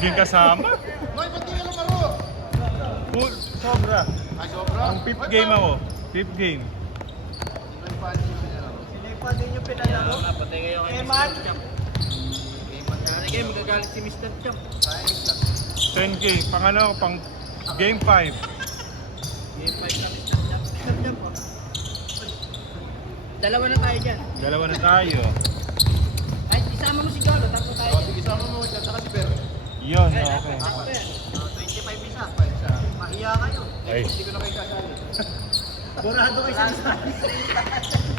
maging kasama. Noy, ba't di ka lumaro? Full, sobra. Ay, sobra. Ang fifth game ako. Fifth game. Sinipa din yung pinalaro. Patay kayo kay Eman. Mr. Champ. Sana kayo magagalit si Mr. Champ. 10K. Pang ano, pang game 5. Game 5 na Mr. Champ. Mr. Champ po. Dalawa na tayo dyan. Dalawa na tayo. Ay, isama mo si Jolo, tapos tayo. Sige, sama mo dyan, saka si Ber. Yun, Ay, okay. ako yan. 25 isa. Mahiya kayo. Ay, hindi ko na kayo kasali. Burado kayo sa isa.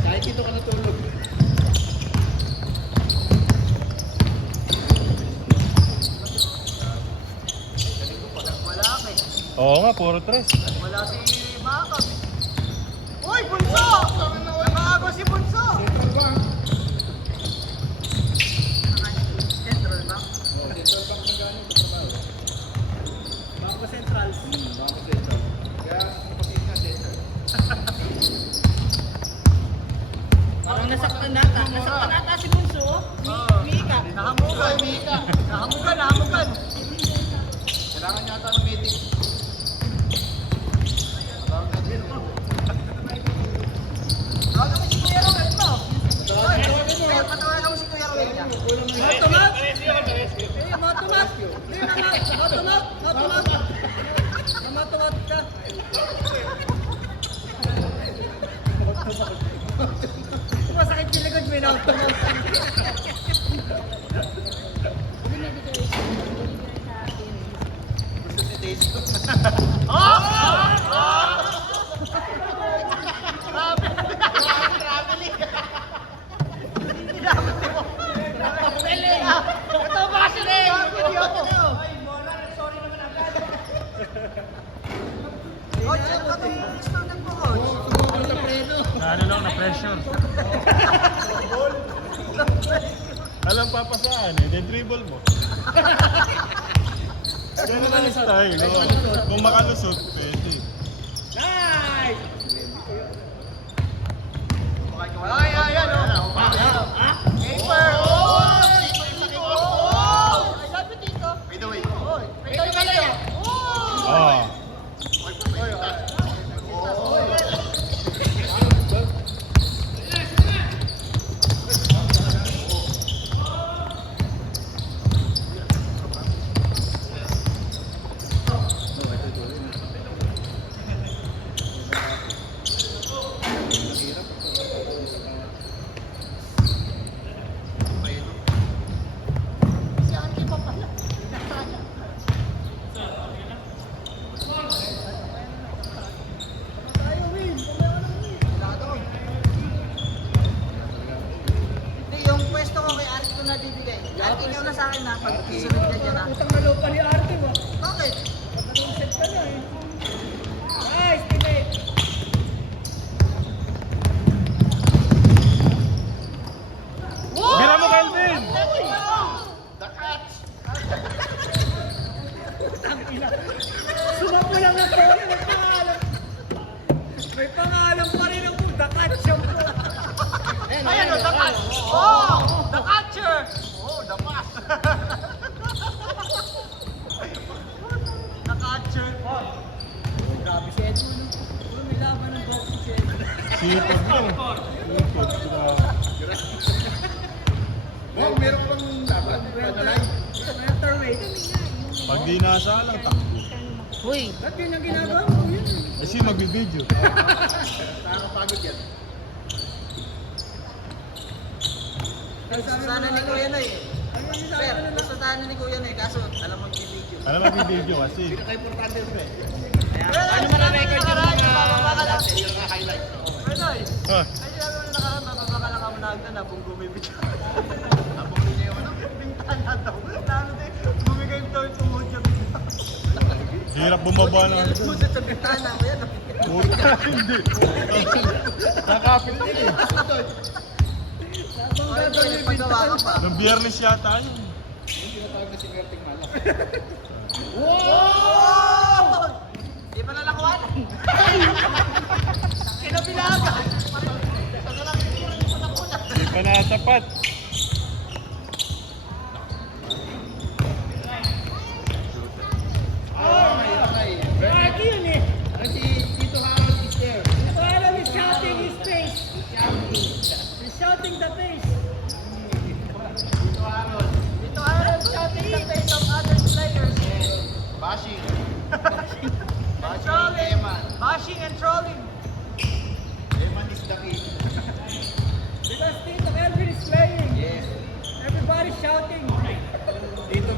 Kahit dito ka natulog. Wala kay. Oo nga, puro tres. Wala si Makam. Uy, Bunso! Nakago si Bunso! Central Bank? Central Bank na gano'n ito trabaho. Bangko Central. Bangko Central. Kaya, kapatid na Central. Parang nasaktan nata. Nasaktan nata si Bunso. Mika. Nahamugan. Nahamugan. Kailangan yata ng meeting. Tawag natin. Tawagan mo si Kuya Roel mo. Kaya patawagan mo si Kuya Roel niya. Matumak! Matumak! Matumak! Matumak ka! Masakit yung likod mo na. Gusto si Daisy. Ito ba kasi na yung video ko? Coach, ano ba itong student mo, Coach? Ano lang, na-pressure. Alam papasaan eh, then dribble mo. Ganun ang style. Oh. Kung makalusot, pwede. Ay, ano? Paper! Oh! I love you, Tito. By the way. Ito kayo. Oh. Si Andy pa pala. Tayo, Win. Hindi, yung pwesto ko kay Arte ko na bibigay. Arte nyo na sa akin na pag sunod ka dyan ha. Utang na loob pa ni Arte mo. Bakit? Set ka na eh. Nice, teammate. Bira mo, Calvin! Sumapo lang ako. May pangalan. May pangalan pa rin ang The Catch. Ay, ano? The catch! Oh! The catcher! Oh, the pass! The catcher! Oh, Grabe si Edwin. May laban ng boxing si Edwin. Sipag lang. Sipag. Wow, meron pang laban. Panalag. Welterweight. Pag di nasalang, takbo. Uy, ba't yun ang ginagawa mo? Yun. Kasi magbibideo. Nakakapagod yan. gusto sana ni Kuya Noy eh. Pero, gusto sana ni Kuya Noy, kaso alam mo yung video. Alam mo magbibideo kasi. Pinaka-importante rin eh. Ano man ang record yung mga... Yung mga highlights. Kuya Noy, Ah, ay alam mo na nakaraan, bababa ka lang ako nagdan na kung bumibigay. Tapos niya yung ano. Bintana daw. Lalo din, bumigay daw yung tungod niya. hirap bumaba na. Pusit sa bintana ko yan. Puta, hindi. Nakapit ako eh. Ay, may pagawa ka pa. Nung biyernes yata yun. Yung tinatawag na sinerting malak. Wow! Di pa nalakuan. Kinabilagan. Hindi pa natapat.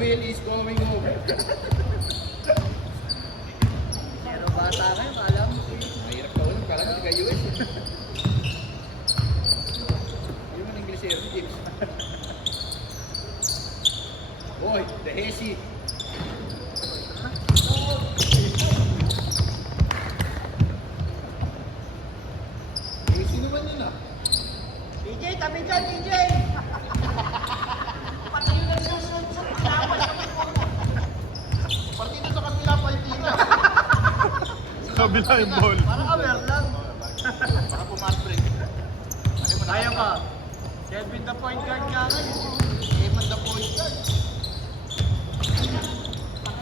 Will is going home. Pero bata kayo, kala mo. Mahirap ka ulit, parang hindi kayo eh. Yung ang Inglesero, James. Boy, the Hesi. Hesi naman yun ah. DJ, tabi dyan, DJ! Partido sa kabila, partido. Kabila yung ball. Parang aware lang. Baka pumas-break. Ano mo na? Kaya ka. Kevin the point guard ka nga. Eman the point guard.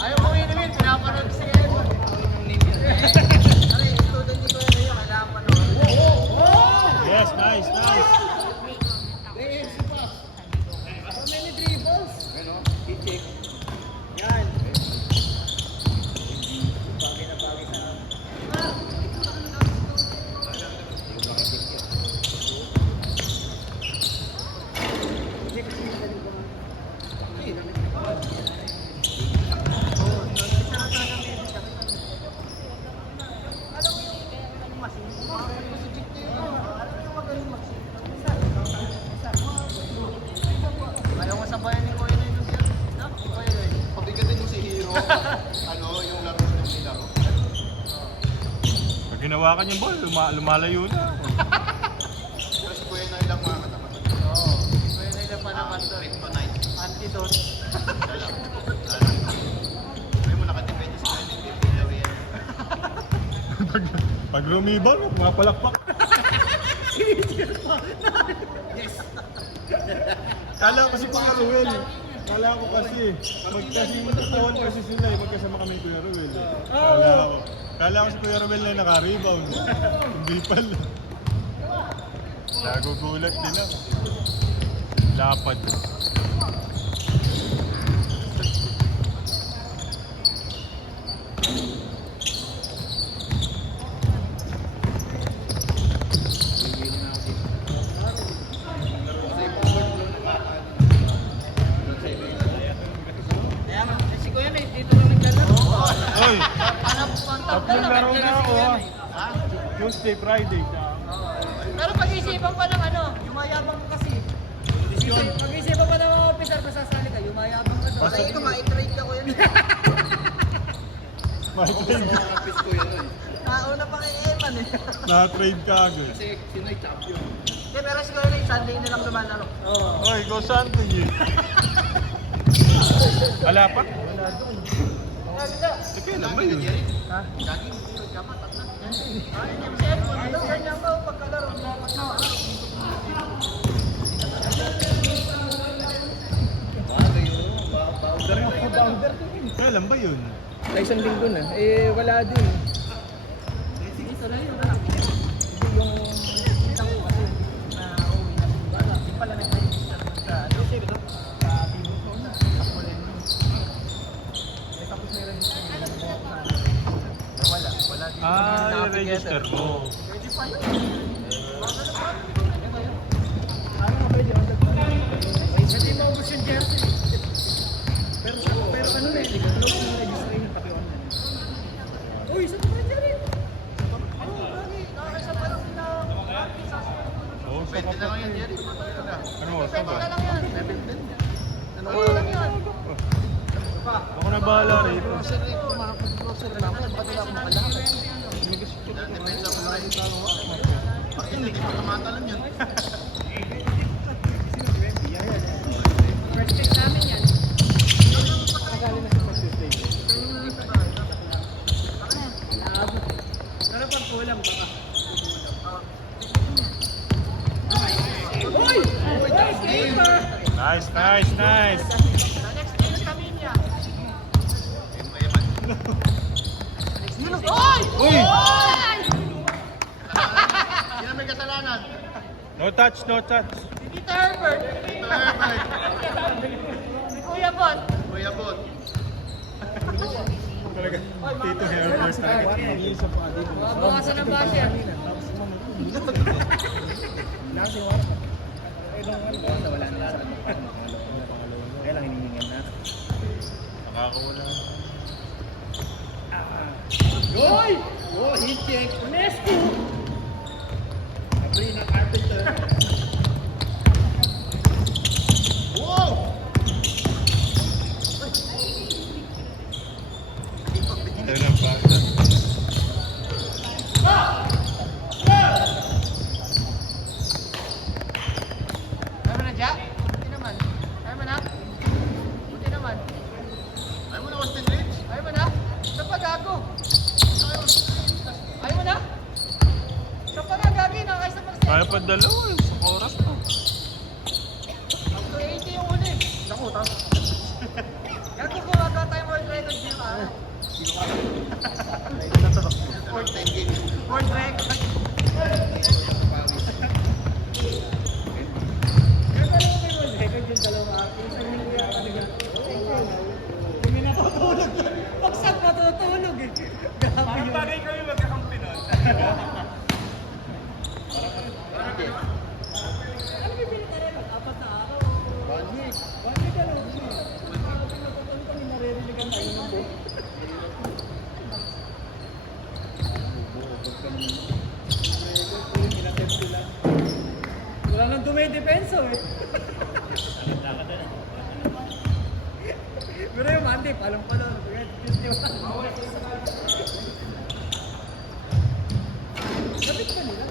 Ayaw mo inumin, pinapanood si Evan. Ang name yan. Aray, student ni Kuya Leo, kailangan panood. Yes, nice, nice. Hesi pass. How many dribbles? Ano? Hit kick. Yan. Bagay na bagay sa Ayaw mo sabayan ni Kuya Leo. No? Kuya Leo. Pabigatin yung si Hero. Ano, yung laro ng nilaro. Pag hinawakan yung ball, lumalayo na. Pero si Kuya na ilang mga katapat. Oo. Kuya Leo pa naman to. Kryptonite. Antidote. Alam. May mo nakadepende si Kuya Nito. Pilawin yan. Pag rumibal, mapalakpak. Yes! Kala ko kasi Kuya Ruel. Kala ko kasi. Magkasimutawan kasi sila eh. Magkasama kami ni Kuya Ruel. Kala ko si Kuya Ruel na naka-rebound. Hindi pala. Nagugulat din ako. Lapad. Kaya nga, si Kuya Leo, dito lang naglalaro. Oy! Pantap Tatlong laro na ako ha. Ha? Tuesday, Friday. Pero pag-isipan pa ng ano, yumayabang ka kasi. Pag-isipan pa ng mga officer, masasali ka, yumayabang ka doon. Basta- Ay, ito, ma-trade ka ko yun. Ma-trade Mga kapis ko yun. Nauna pa kay Eman eh. Na-trade ka agad. Kasi sino yung champion? Pero si Kuya Leo, Sunday na lang lumalaro. Oo. Oy, go Sunday eh. Wala pa? Kailan ba yun? Ha? Gaging, kama, tatlo. Ay, yung cellphone, ano, ganyan ko pagkalaro. Bagay yun. Boundary. Kailan ba yun? Sa isang linggo na. Eh, wala din. Dito na yun. Yung isang ko kasi na uwi na wala. Di pala nag-register sa ano? Sa Tibo ko na. Sa Kulen. Eh, tapos may register na wala. Wala din. I-register mo. Pwede pa yun. Ano nga pwede? Hindi mo ubus yung jersey. Pero ano na yun? Close na registration pati online. Uy, saan ba dyan eh? Oo, bagay. Nakakaisa pa lang nila. Oo, sa Pwede na lang yan, kapatid. Jerry. Ano oras Pwede ba? na lang yan. Ano Oo lang yan. Ako na bahala rito. Grocery, grocery lang. Pati lang makalakad. Depende ako na rin. Bakit hindi ka tumatalan yun? First pick namin yan. Nakali na sa first stage. Pero pag kulang baka. Nice, nice, nice. The next day is kami niya. Oy! Uy! Sino may kasalanan? No touch, no touch. Si Tito Herbert. Herbert. Si Kuya Bon. Kuya Bot. Talaga, Tito Herbert talaga. Isa pa dito. Bawasan ng basya. Nasa yung oras. Eh, wala na lahat. Kaya lang hinihingan na. Nakakawala. Hoy! Oh, heat check. Honesto! Sabrina Carpenter. Wow! Ito lang pa. Ayaw mo na, Jack? Buti naman. Ayaw mo na? Buti naman. Ayaw mo na, Austin Rich? Ayaw mo na? Saan pa gago? Ayaw mo na? Saan pa nga gagi? Nakakaisa pa Kaya pa dalawa eh. Sa oras pa. 80 yung huli. Naku, tapos. Gago ko aga tayo world record niya ka. For 10 games. World record. Ganda lang kayo world record yung dalawa. Isang linggo yan talaga. Hindi natutulog yan. Baksak natutulog eh. Grabe yun. Bagay kami magkakampi nun. Ano bibili ka rin? Apat na araw. 1 week. 1 week ka lang. Pinapatuloy kami naririnig ang tayo ng buhay. Wala nang dumidepenso eh. Pero yung Monday, palang-palang. Tuesday, Kapit ka nila.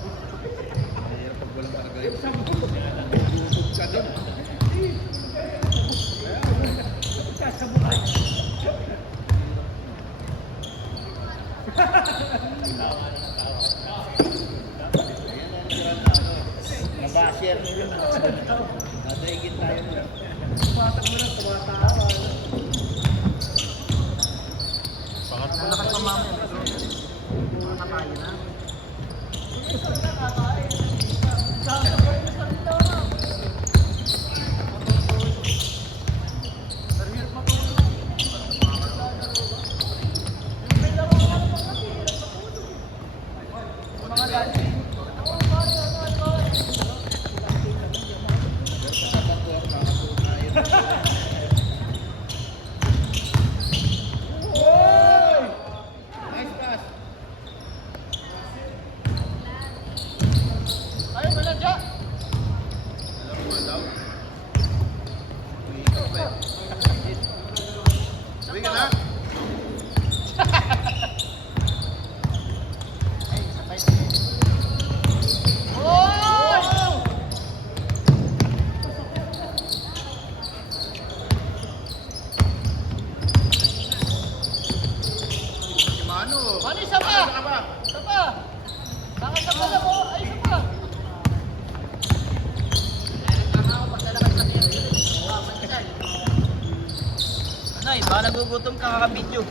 Mahirap pag walang karagay. Bubog ka doon. Sasabukan. Nabasher. Nadaigit tayo mo. Tumatak mo lang, tumatawa. Pangatlo. Malakas pa mamaya. Puro na tayo na. Nice pass. Ayaw mo lang dyan. Alam mo nga daw. Umiikot pa eh. Uwi ka na. Oh! Si Manu. Ano, isa pa? Ano ka ba? Isa pa. Bakit ka pala mo? Ay, isa pa. Ano, iba nagugutom ka kakabidyo.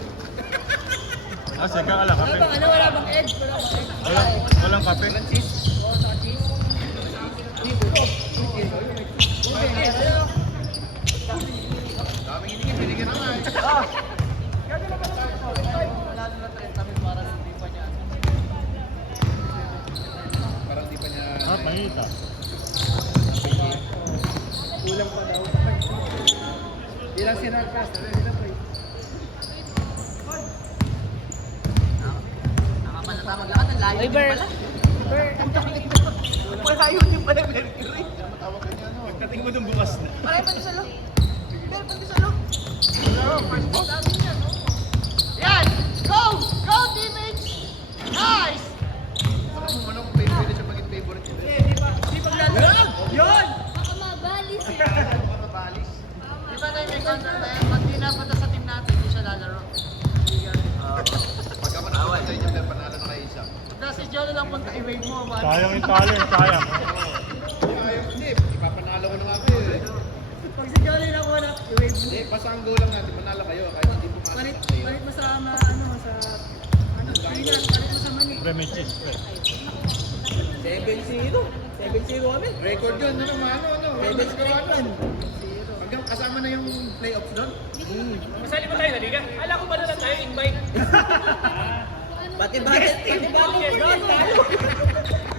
Ah, seka ka lang. Wala Kape. bang ano? Wala bang edge? Wala bang edge? Walang kape. Oo, sa cheese. Daming hiningin. Binigyan na nga eh. Gagawin na pala sa wala na 30 mil para hindi pa niya. Parang di pa niya... Ah, pangita. Kulang pa daw. Ilang sinagkas? Nakapanata maglakad, ang layo din pala. Wala yun yung pala Mercury. Matawag ka niya ano. Pagdating mo dun bukas na. Paray pa sa lo. Pero pati sa lo. Yan! Go! Go, teammates! Nice! Alam mo ano kung pwede siya maging favorite nila. Di paglalaro. Yun! Baka mabalis eh. Baka mabalis. Di ba tayo may counter tayo? Pag di napunta sa team natin, hindi siya lalaro. Pagka manawal sa inyo, pero panalo na kayo isa. Pagka si Jolo lang punta, i-wave mo. man. Sayang yung talent, sayang. Ayaw, hindi. Ipapanalo ko na nga kayo eh. Pag si Jolo lang wala, i-wave mo. Hindi, basta ang goal lang natin, manalo kayo. Kahit hindi pumasok Palit, kayo. palit mo sa ano, sa... Ano, palit mo sa mani. Pre, may cheese, pre. 7-0. 7-0 kami. Record yun, ano naman, ano? Seven straight man. Hanggang kasama na yung playoffs doon. Masali pa tayo na liga. Ala ko ba na lang tayo invite? Pati budget. Pati budget.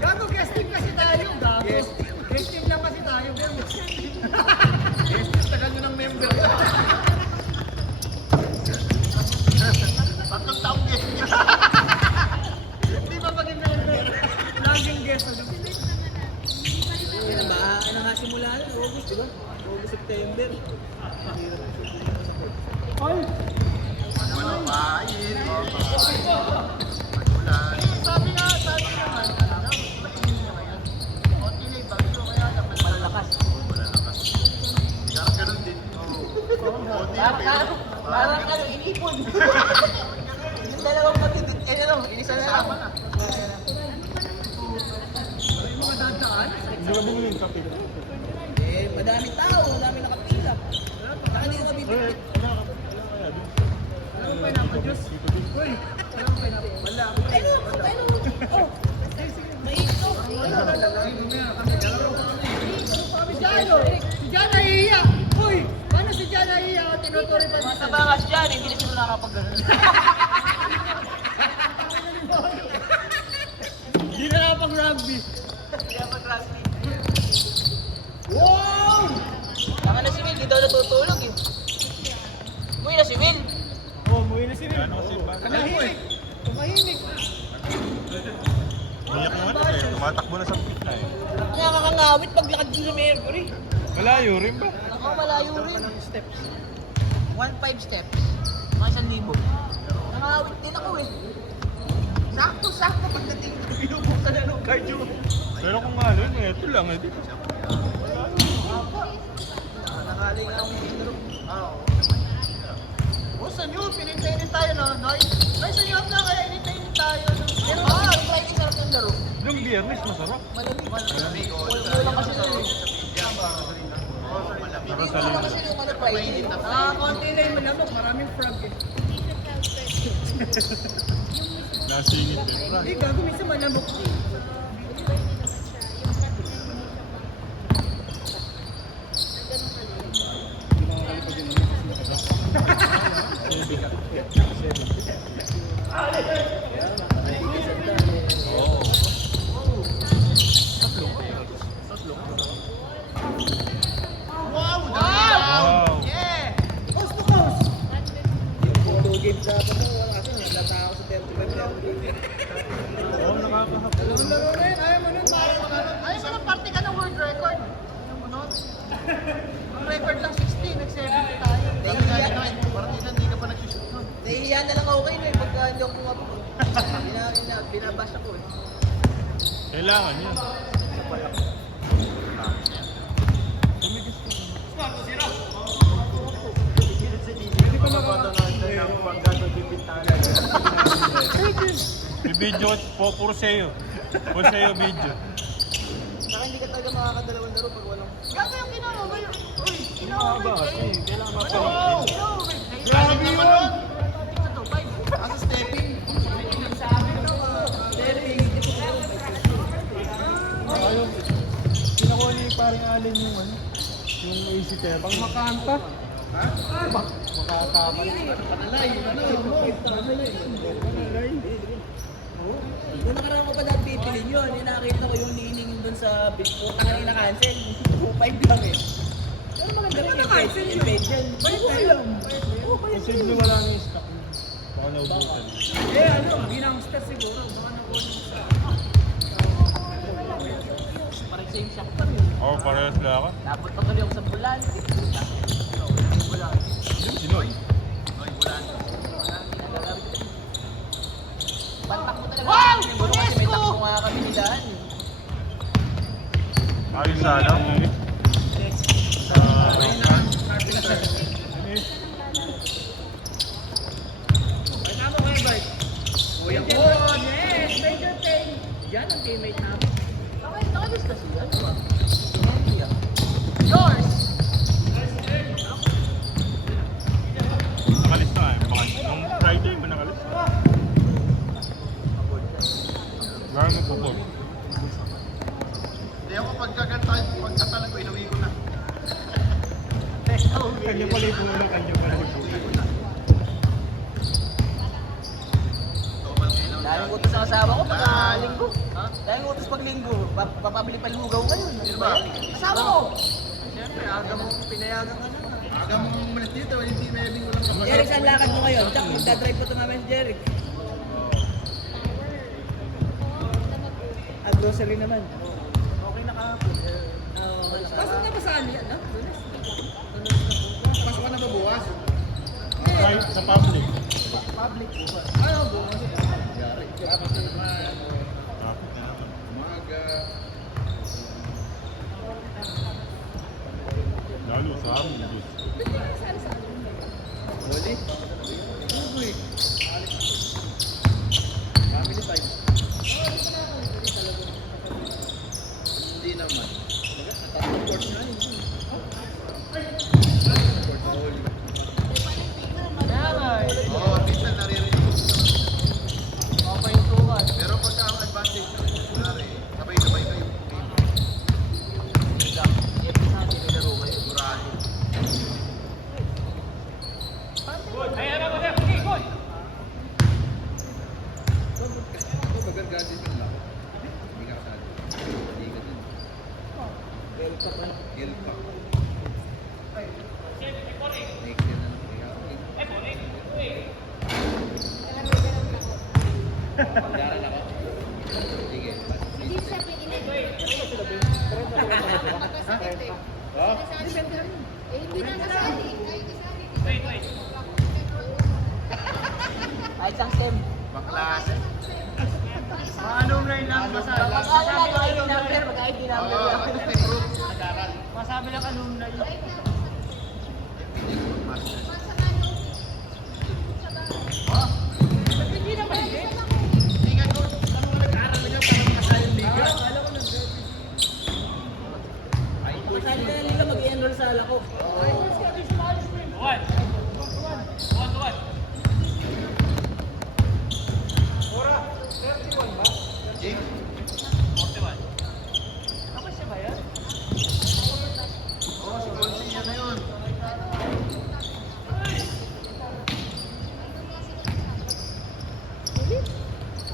Gago, guesting ka Guest team lang kasi tayo, pero Tagal nyo ng member. Tatlong taong guest nyo. hindi pa maging member. Laging guest. Kaya ba, ano nga simula na? August, di ba? August, September. Ay! Ano ba? Ulan. Sabi naman, okay, bagyo, kaya lang malalakas. Parang ganun din. Parang ano, inipon. Yung dalawang matitid, inisa na lang. Yung mga dadaan. Hindi ka bumili ng kape. Eh, madaming tao, madaming nakapila. Saka hindi ka bibigit. Alam mo pa yung Diyos? Uy! Alam mo pa yung wala. Ayun, oh. Mainit to. Si Jano! Si Jan nahihiya! Uy! Paano si Jan nahihiya? Tinuturi pa Mga tabangas dyan, hindi na sila nakakapag-ganon. Hindi na nakapag-rugby. Kaya pag-rugby. Wow! Tama na si Will, di daw natutulog eh. Uy na si Will. Oh, muwi na si Will. Ano kasi ba? Tumahimik. Tumahimik. Iyak naman eh. Tumatakbo na sa pit na eh. Nakakangawit paglakad dun sa Mercury. Malayo rin ba? Ako malayo rin. 1.5 steps. Mga 1,000. Nangawit din ako eh. Sakto pagdating. Pinubukan na ng cardio. Pero kung ano yun, ito lang eh. Dito. Nangaling nga akong intro. O, saan yun? Pinintayin tayo na, Noy. Ay, sa iyo na kaya initayin tayo. Pero yung Friday sarap ng laro. Yung biyernes, masarap. Malamig. Wala kasi na eh. Wala kasi yung ano Friday. Konti na yung malamok. Maraming frog eh. Nasingit eh. Hindi, gago minsan malamok. Wow! Yeah! Coast to coast! Photo game dapat mo. Wala kasi nalata ako sa 35 round. Oo, nakakahap. Dalawang laro na yun. Ayaw mo nun. Ayaw mo ng party ka ng world record. Ayaw mo nun? Ang record lang 60, nag-70 tayo. Nahihiya. Parang hindi ka pa nag-shoot nun. Nahihiya na lang ako kayo eh. Pagka hindi ako pumapag. Binabasa ko eh. Kailangan yan. Hindi pa Video po, puro sa'yo. Puro sa'yo video. Saka hindi ka talaga makakadalawang laro pag walang... Gago yung ginawa mo yun. Uy, Mahaba kasi. Kailangan mapanood. Wow! Grabe yun! Asa stepping? Ayun. Pinakuha ni paring Allen yung ano. Yung AC kaya. Pang makanta. Ha? Makakakal. Nung nakaraan ko pa dahil pipilin yun, nakita ko yung lining doon sa Facebook. Ang na-cancel, 2.5 lang eh. Pero maganda rin yung price, yung event yan. Balik na lang. Posible wala na yung stock. Baka naubutan. Eh, ano, ginangster siguro. Baka nakuha sa... Parang same shop pa rin. Oo, parehas lang ako. Napot pa tuloy ako sa bulan. Bulan. Sinoy? Pantak mo talaga. Wow! Siguro kasi may takbo nga kami nilaan. Ayos sana. Ay, tama kayo, Bart. Kuya ko. Yes! Major Tay. Yan ang teammate namin. Nakabis kasi. Ano ba? Yours! Nakalis na eh. Nung Friday mo nakalis. Gano'n mo pupog. Hindi ako pagkatalan ko, inuwi ko na. Kanya pala yung pulo, kanya pala yung pulo. Dahil Dahil utos ang asawa ko pag linggo. Dahil utos pag linggo, papabili pa lugaw ngayon. Sino ba? Asawa ko! Siyempre, aga mo pinayagan ka na. Aga mo umalis dito, hindi pwedeng walang kapatid. Jeric, saan lakad mo ngayon? Tsaka magdadrive po ito namin si Jeric. At grocery naman. Okay na kahapon. Pasok na ba saan yan, no? Pasok ka na ba bukas? Kahit sa public. Public po ba? Ano bukas? Yari. Dapat na naman. Umaga. Lalo sa amin. Diyos. Wali. Uy. Family time. Hindi naman. Tatlong course na yun. Oo, minsan naririnig ko. Papayutukan. Pero pagka ang advantage na rin, kunwari, sabay-sabay kayo. Nilaro kayo. Sigurado. Ito, bagargadin yun lang. Hindi ka kasali. Hindi ka din. Gelpa. Next year na lang. Pagdaran ako. Sige. Hindi siya pinili. Oh? Eh, hindi na kasali. Kahit isang STEM. Baklase. Anong line lang masabi? Mag-ID number, mag-ID number. Oo, kasi group. Nag-aral. Masabi lang alumni. Hindi naman din. Hindi nga ko. Ano nga nag-aral na nga para makasali yung liga? Alam ko na. Ay, Kasali na nila mag-enroll sa Alacop. Jake. Ako siya ba yan? Oo, si Consi yan na yun.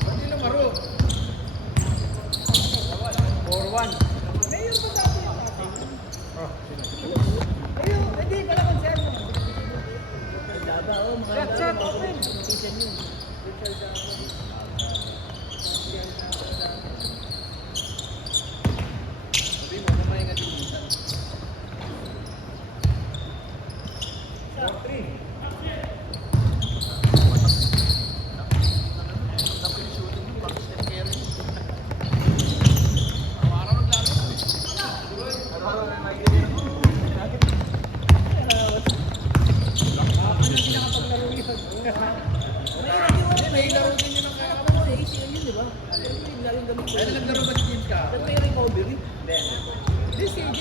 Ba't di lumaro? 4-1. Mayor ba dati yung ating? Ayun, hindi ka naman sir. Davao, Chat, open. Season yun. Sabi mo, mamay nga din minsan. 4-3. Dapat yung shooting mo, pang Steph Curry. Araw-araw naglalaro. Araw-araw may magiging. Ano hindi nakapaglaro yun? May laro din yun ang kaya mo. Sa ACL yun, di ba? Yung laging gamit ko. Ay, naglaro ba team ka? Pero may recovery. This CJ?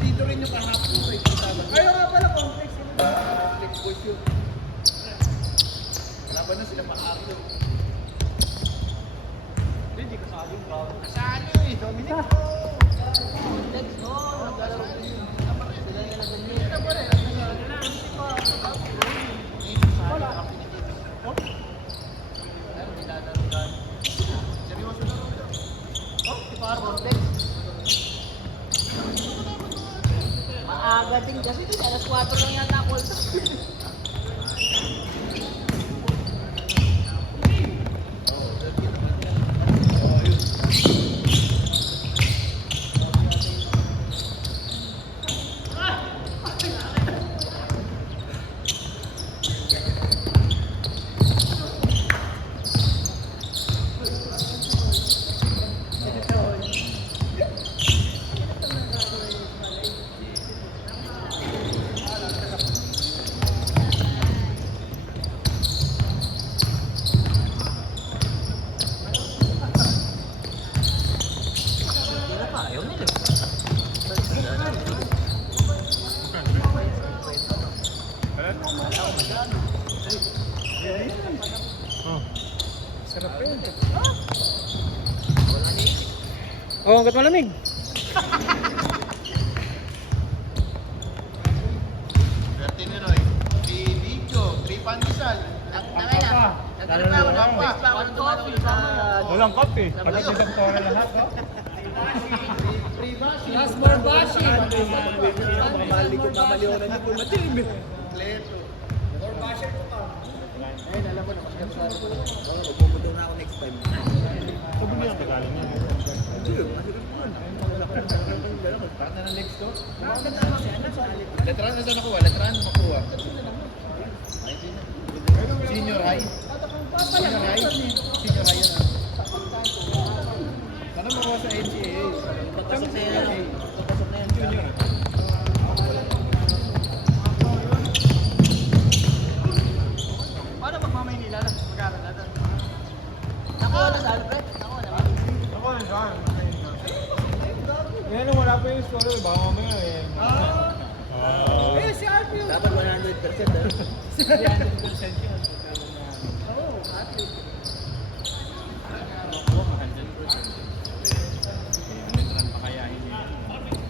Dito rin yung kahapon sa ipagsaban. Ayaw nga pala complex. Flex boys yun. Laban na sila pa-ako. Hindi kasali yung bravo. Nasaan yun eh, Dominic? Lex, no? Naglalaro din yun. Sila yung nagganyan. Ito pa rin. Wala. Seryoso na rin. Oh, si Parbo, Lex. Maaga din kasi din. Alas 4 lang yata ako. Ayaw nila. Oh. Sarap yun. Oh, hanggat malamig. 13 yun oy. Si Licho, 3 pandesal. Tama lang. Walang kape. Pati si Dr. lahat. Last more bashing. Mamaliwonan niyo po matim. Ayun, alam mo na, mas ganun sa akin. Oo, magpupunta na ako next time. Sabi niya. Tagalog niya. Sige, masirap po yun. Para na next to. Letran na saan nakuha? Letran makuha. Senior high. Senior high. Senior high yun. Sana makuha sa NCAA. Papasok na yan. Papasok na yan. Junior. Paano magmamaynila na? Mag-aaral na doon. Nakuha na sa Alfred. Nakuha na ba? Ako na siya. Ngayon wala pa yung story. Baka mamaya eh. Eh, si Alfred. Dapat 100% eh. 300% yun. Oo, athlete.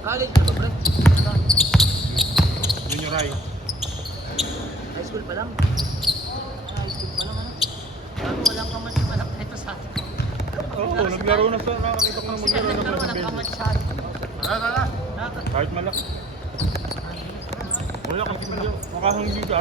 College ka ba, bro? Junior high. High school pa lang. High school pa lang, ano? Bago walang kamat yung malak na ito sa atin. Oo, naglaro na sa nakakita ko na maglaro na Walang sa kamat bench. siya. Tara. Kahit malak. Wala kasi medyo makahanggi ka.